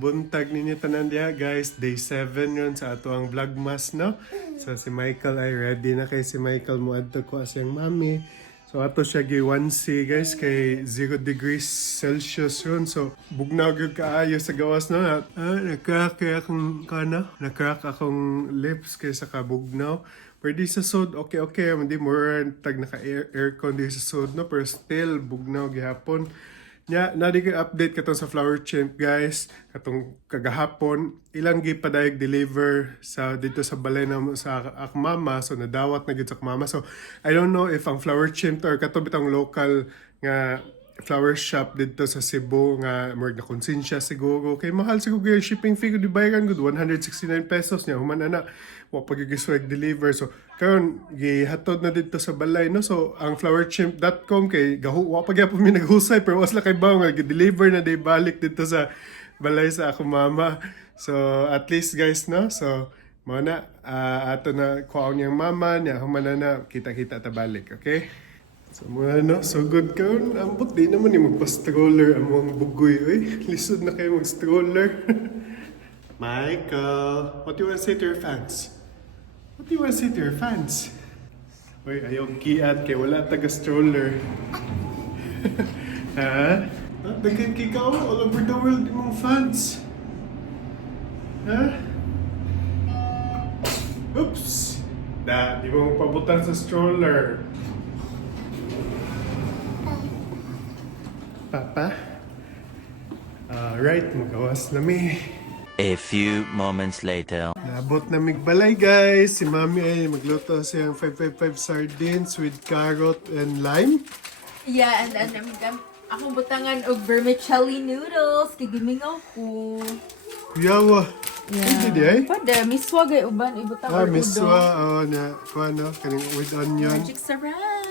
buntag ninyo tanan diha guys. Day 7 yun sa ato ang vlogmas, no? So si Michael ay ready na kay si Michael mo adto ko asiyang mami. So ato siya gi 1C guys kay 0 degrees Celsius yun. So bugnaw gyud kaayo sa gawas, no? Nag-crack akong kana, nag-crack akong lips kay sa kabugnaw. Pero di sa sud okay, hindi mo tag naka aircon di sa sud, no? Pero still bugnaw gihapon. Nadi ko update katong sa flower chimp guys, katong kagahapon ilang gipadayag deliver sa dito sa balay na sa akmama, so nadawat na gid sa akmama. So I don't know if ang flower chimp or kato bitang local nga flower shop dito sa Cebu nga more na konsensya siguro kay mahal siguro yung shipping fee ko di bayaran gud 169 pesos niya human ana wa pagigiswag deliver. So karon gihatod na dito sa balay, no? So ang flowerchimp.com kay wa pa gyapon mi naghusay pero was la kay bawo nga gi-deliver na day balik dito sa balay sa ako mama. So at least guys, no? So mo na ato na kuaon niyang mama niya human na kita-kita ta balik, okay? So muna, no? So good ka. Ambot di naman yung magpa-stroller ang mga bugoy. Lisod na kayo mag-stroller. Michael, what do you want to say to your fans? What do you want to say to your fans? Uy, ayaw kiat kay wala taga-stroller. Ha? Nagkikikaw all over the world yung mga fans. Ha? Oops! Di mo pabutan sa stroller. Papa? Alright, magawas na mi. A few moments later. Naabot na migbalay guys. Si Mami ay magluto siyang 555 sardines with carrot and lime. Yeah, and akong butangan og vermicelli noodles. Kay gimingaw ko. Kuyawa. Hindi di ay? Pwede, miswa gay uban. Ibutang or miswa. Oo na. Kuha no? Kaning with onion. Magic sarap.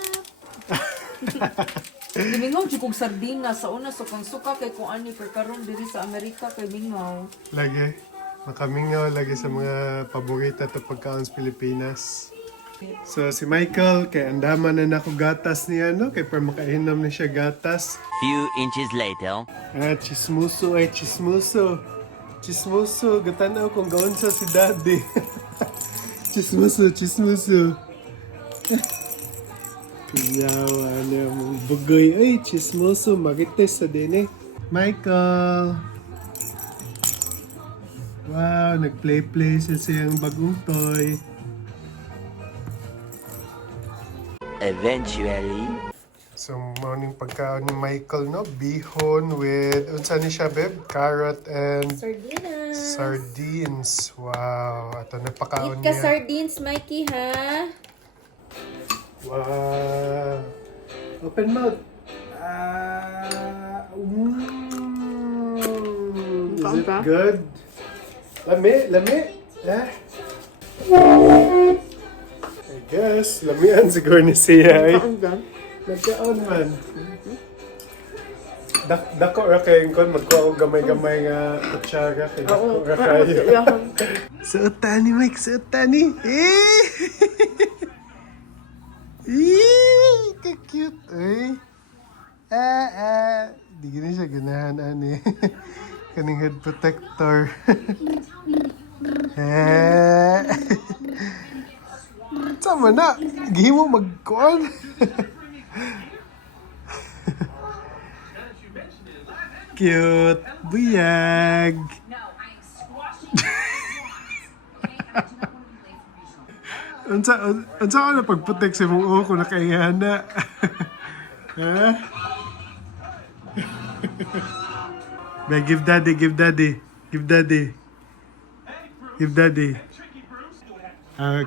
Gimingaw jud kog sardina sa una so kung suka kay kung ani per karon diri sa Amerika kay mingaw. Lagi. Makamingaw lagi sa mga paborita to pagkaon sa Pilipinas. So si Michael kay andaman na nako gatas niya, no? Kay para makainom na siya gatas. Few inches later. Chismuso ay chismuso. Chismuso, gatanaw kung gaon sa si daddy. Chismuso. Piyawa na mong bugoy. Ay, chismoso. Marites sa din eh. Michael! Wow, nag-play sa siyang bagong toy. Eventually. So, morning pagkaon ni Michael, no? Bihon with, unsa ni siya, babe? Carrot and sardines. Wow, ito na pakaon Eat ka niya. sardines, Mikey, ha? Wow. Open mouth. Is it good? Lami? I guess, lamian siguro ni siya eh. Nagkaon man. Dako ra kay kon magkuha og gamay-gamay nga kutsara kay dako ra kayo. Suotan ni Mike, suotan ni. Ka-cute, eh. Di gini siya ganahan, ani. Kaning head protector. Sama na. Gihi mo magkuhan. Cute. Buyag. Unsa ka na pagputek sa mong uko na kaingana? Ha? Be, give daddy.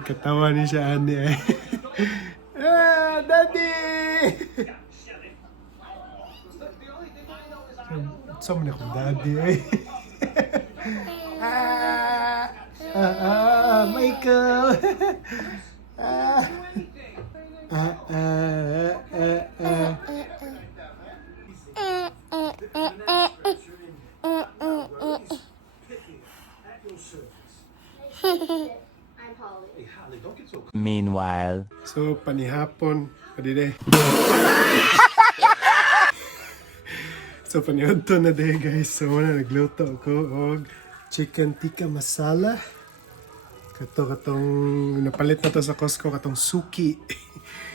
Katawa ni siya, ani eh. Daddy! Saan mo na akong daddy eh? Michael! Meanwhile. So, panihapon. Padide. So paniod to na day guys. So muna nagluto ako og chicken tikka masala. Katong napalit na to sa Costco katong suki.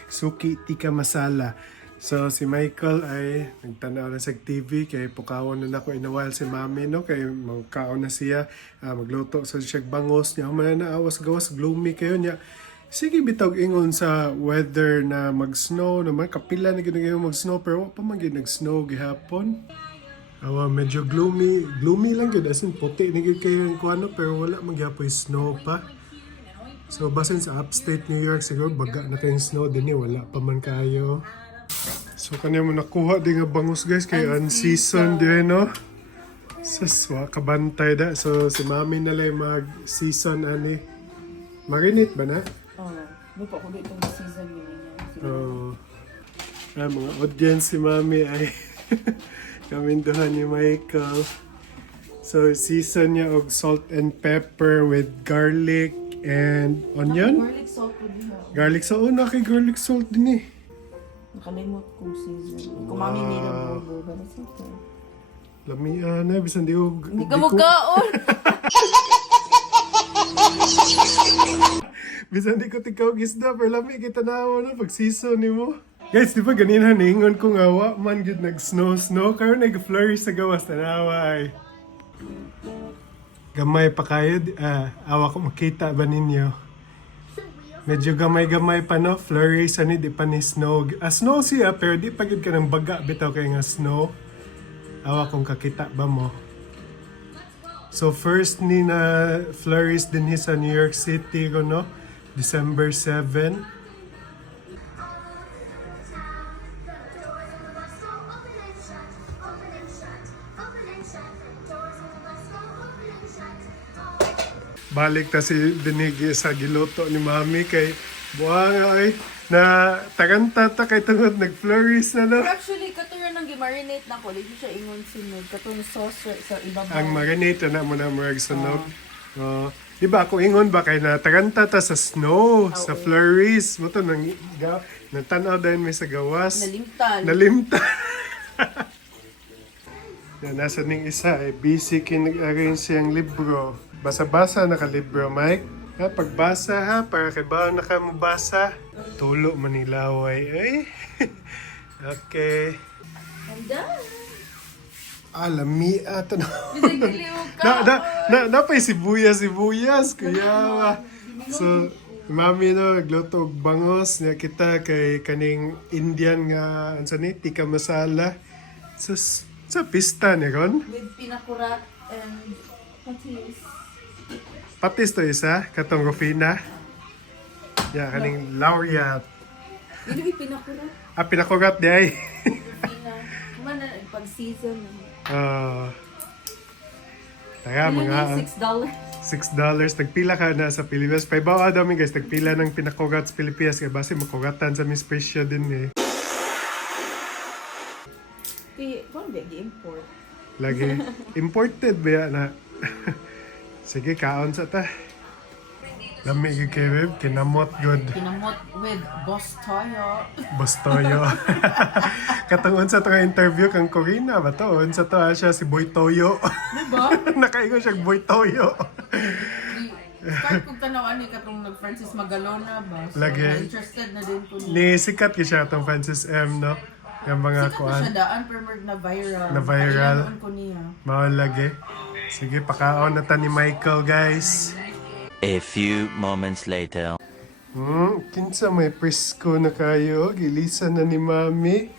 Suki tikka masala. So si Michael ay nagtanaw na sa TV kay pukawon na ako inawal si mami no kay magkaon na siya magluto sa siya bangos niya man na awas gawas gloomy kayo niya. Sige bitog ingon sa weather na mag-snow naman kapila na gid mag-snow pero wa pa man gid nag-snow gihapon. Awa medyo gloomy lang gid as in puti na gid kayo ang kuano pero wala man gyapon snow pa. So basin sa upstate New York siguro baga na kayong snow dinhi wala pa man kayo. So kanya mo nakuha di nga bangus guys kay unseason di no. Saswa kabantay da. So si mami na lang mag-season ani. Marinate ba na? Hindi pa ako dito ng season yun. Mga audience si mami ay kaminduhan ni Michael. So season niya og salt and pepper with garlic and onion. Garlic salt ko din ha. Garlic salt. Oh, kay garlic salt din eh. Nakalimot kong season. Kung mami nila bobo. Garlic salt. Lamian na. Bisan di ko... Hindi ka magkaon! Bisan di ko tikaw gisda. Pero lami kita na na pag season ni mo. Guys, di ba ganina ningon ko nga wa man gud nag-snow. Karon nag-flourish sa gawas tanawa ay. Gamay pa kayo. Awa ko makita ba ninyo? Medyo gamay-gamay pa no. Flourish ani di pa ni snow. Snow siya pero di pa gid ka ng baga bitaw kay nga snow. Awa kung kakita ba mo. So first ni na flourish din sa New York City ko no. December 7. Balik ta si dinhi sa giluto ni mami kay buha ay na tagantata ta kay tungod nag-flourish na no. Pero actually, katuran nang gimarinate na ko. Hindi siya ingon sunod. Katong sauce sa ibabaw. Ang marinate na mo na murag sunog. Diba ako ingon ba kay na tagantata sa snow, sa flourish. Mo to nang natanaw dahil may sa gawas. Nalimtan. Nalimtan. Nasa ning isa ay busy kinag-arrange siyang libro. Basa-basa nakalibro, Mike. Pagbasa ha, para kay baon na ka mabasa. Tulo manilaway, ay. Okay. I'm done. Lami ato na. Bisagiliw ka. Napay sibuyas, kuya. So, mami no, nagluto og bangos niya kita kay kaning Indian nga, ansa ni, tikka masala. Sa pista ni ron. With pinakurat and patis. Patis to isa, katong Rufina. Kaning laureate. Hindi pinakurat. Pinakurat di ay. Kumana, pag-season. Taga, mga $6. $6. Nagpila ka na sa Pilipinas. Paibawa dami guys, nagpila ng pinakurat sa Pilipinas. Kaya basi makugatan sa Miss Priscia din eh. Kung ba, import? Lagi. Imported ba yan na? Sige, kaon sa ta. Lamig yung kay Web, kinamot good. Kinamot with Boss Toyo. Bastoyo. Katungon sa itong interview kang Corina ba to? Unsa to siya si Boy Toyo. Diba? Nakaingon siya Boy Toyo. Start kong tanawan ni katong nag-Francis Magalona ba? So, Lagi. interested na din ko Ni sikat ki siya itong Francis M, no? Yung mga sikat na kuan. siya daan, pero na viral. Na viral. Kailangan ko niya. Lagi. Sige, pakaon na ta ni Michael, guys. A few moments later. Kinsa may presko na kayo. Gilisan na ni Mami.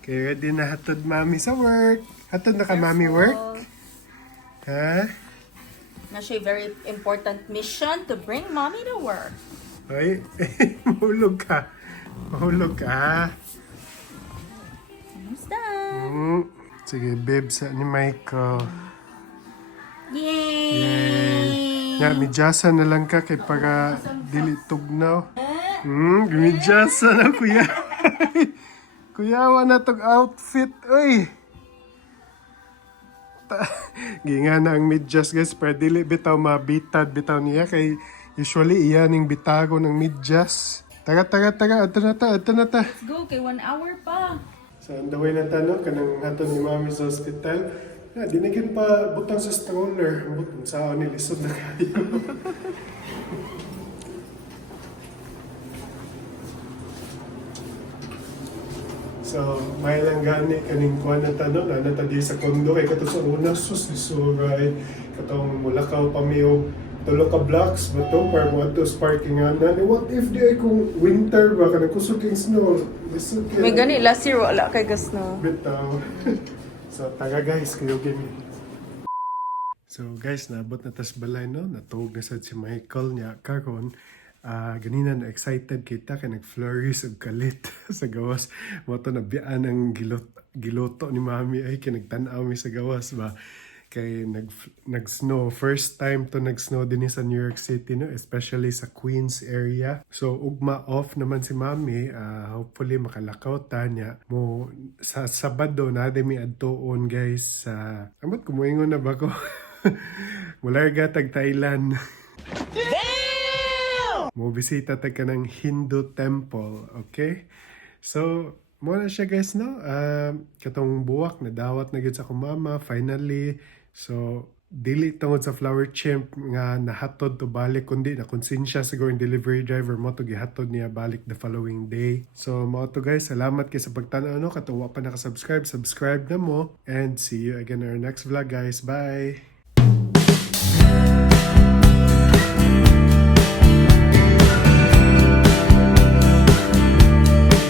Kaya ready na hatod Mami sa work. Hatod na ka Mami work? Ha? Na siya very important mission to bring mommy to work. Ay, mahulog ka. Mahulog ka. Almost done. Sige, babe sa ni Michael. Yay! Nga, midyasan na lang ka kay para dili tugnaw. Midyasan na kuya. Kuyawa na tog outfit. Uy! Ginga na ang medyas guys. Para dili bitaw mabitad bitaw niya. Kay usually iyan yung bitago ng medyas. Taga. Ato na ta. Let's go, kay 1 hour pa. So, ang daway na tanong, kanang hatod ni mami sa hospital. Di na gid pa butang sa stroller. Butang sa ni lisod na kayo. So, may lang gani kaning kuan na tanong na natadi sa kondo kay kato sa una sus isuray katong mulakaw pamiog tulo ka blocks ba to para mo ato parking ana ni what if di ay kung winter ba kanang kusog king snow lisod May gani, last year wala kay gas no. bitaw. So, taga guys, kayo gini. So guys, naabot na tas balay no, natuog na sad si Michael niya karon. Ganina na excited kita kay nag-flourish og kalit sa gawas. Mo to nabiyaan ang giloto ni mami ay kay nagtan-aw mi sa gawas ba. Kay nag-snow. First time to nag-snow din sa New York City, no? Especially sa Queens area. So, ugma off naman si mami. Hopefully, makalakaw ta niya. Mo, sa Sabado, na mi adtoon, guys. Amat, kumuingon na ba ko? Mularga, tag Thailand. Mo, bisita tag ka ng Hindu temple. Okay? So, muna siya guys, no? Katong buwak, nadawat na gid sa akong mama, finally. So, dili tungod sa flower chimp nga nahatod to balik, kundi na konsensya siguro yung delivery driver mo to gihatod niya balik the following day. So, mo to guys, salamat kay sa pagtanaw, no? Katuwa pa nakasubscribe, subscribe na mo. And see you again in our next vlog guys. Bye!